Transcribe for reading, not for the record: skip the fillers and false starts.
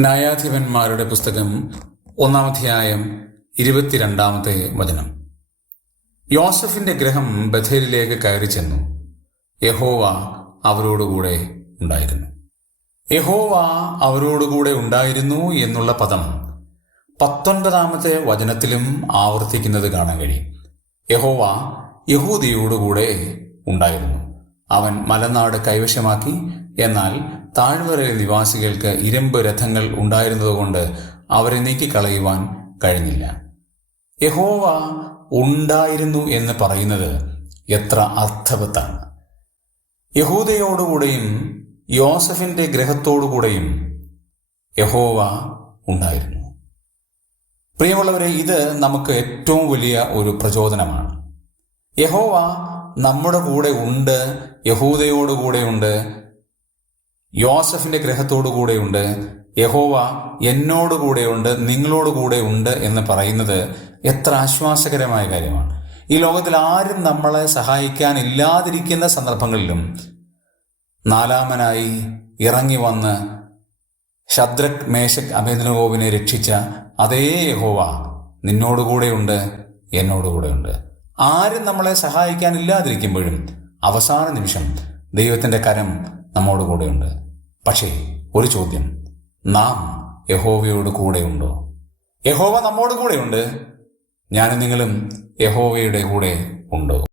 ന്യായാധിപന്മാരുടെ പുസ്തകം 1-ാം 22-ാമത്തെ വചനം. യോസഫിന്റെ ഗൃഹം ബഥേലിലേക്ക് കയറി ചെന്നു. യഹോവ അവരോടുകൂടെ ഉണ്ടായിരുന്നു. യഹോവ അവരോടുകൂടെ ഉണ്ടായിരുന്നു എന്നുള്ള പദം 19-ാമത്തെ വചനത്തിലും ആവർത്തിക്കുന്നത് കാണാൻ കഴിയും. യഹോവ യഹൂദയോടുകൂടെ ഉണ്ടായിരുന്നു. അവൻ മലനാട് കൈവശമാക്കി. എന്നാൽ താഴ്വരയിലെ നിവാസികൾക്ക് ഇരുമ്പ് രഥങ്ങൾ ഉണ്ടായിരുന്നതുകൊണ്ട് അവരെ നീക്കിക്കളയുവാൻ കഴിഞ്ഞില്ല. യഹോവ ഉണ്ടായിരുന്നു എന്ന് പറയുന്നത് എത്ര അർത്ഥവത്താണ്. യഹൂദയോടുകൂടെയും യോസഫിന്റെ ഗൃഹത്തോടുകൂടെയും യഹോവ ഉണ്ടായിരുന്നു. പ്രിയമുള്ളവരെ, ഇത് നമുക്ക് ഏറ്റവും വലിയ ഒരു പ്രചോദനമാണ്. യഹോവ നമ്മുടെ കൂടെ ഉണ്ട്, യഹൂദയോടുകൂടെയുണ്ട്, യോസഫിന്റെ ഗൃഹത്തോടുകൂടെയുണ്ട്, യഹോവ എന്നോടുകൂടെയുണ്ട്, നിങ്ങളോടുകൂടെ ഉണ്ട് എന്ന് പറയുന്നത് എത്ര ആശ്വാസകരമായ കാര്യമാണ്. ഈ ലോകത്തിൽ ആരും നമ്മളെ സഹായിക്കാനില്ലാതിരിക്കുന്ന സന്ദർഭങ്ങളിലും നാലാമനായി ഇറങ്ങി വന്ന് ശദ്രക്, മേശക്, അബേദ്നെഗോവിനെ രക്ഷിച്ച അതേ യഹോവ നിന്നോടുകൂടെയുണ്ട്, എന്നോടുകൂടെയുണ്ട്. ആരും നമ്മളെ സഹായിക്കാനില്ലാതിരിക്കുമ്പോഴും അവസാന നിമിഷം ദൈവത്തിന്റെ കരം നമ്മോടുകൂടെയുണ്ട്. പക്ഷേ ഒരു ചോദ്യം, നാം യഹോവയോട് കൂടെയുണ്ടോ? യഹോവ നമ്മോട് കൂടെയുണ്ട്. ഞാനും നിങ്ങളും യഹോവയുടെ കൂടെ ഉണ്ടോ?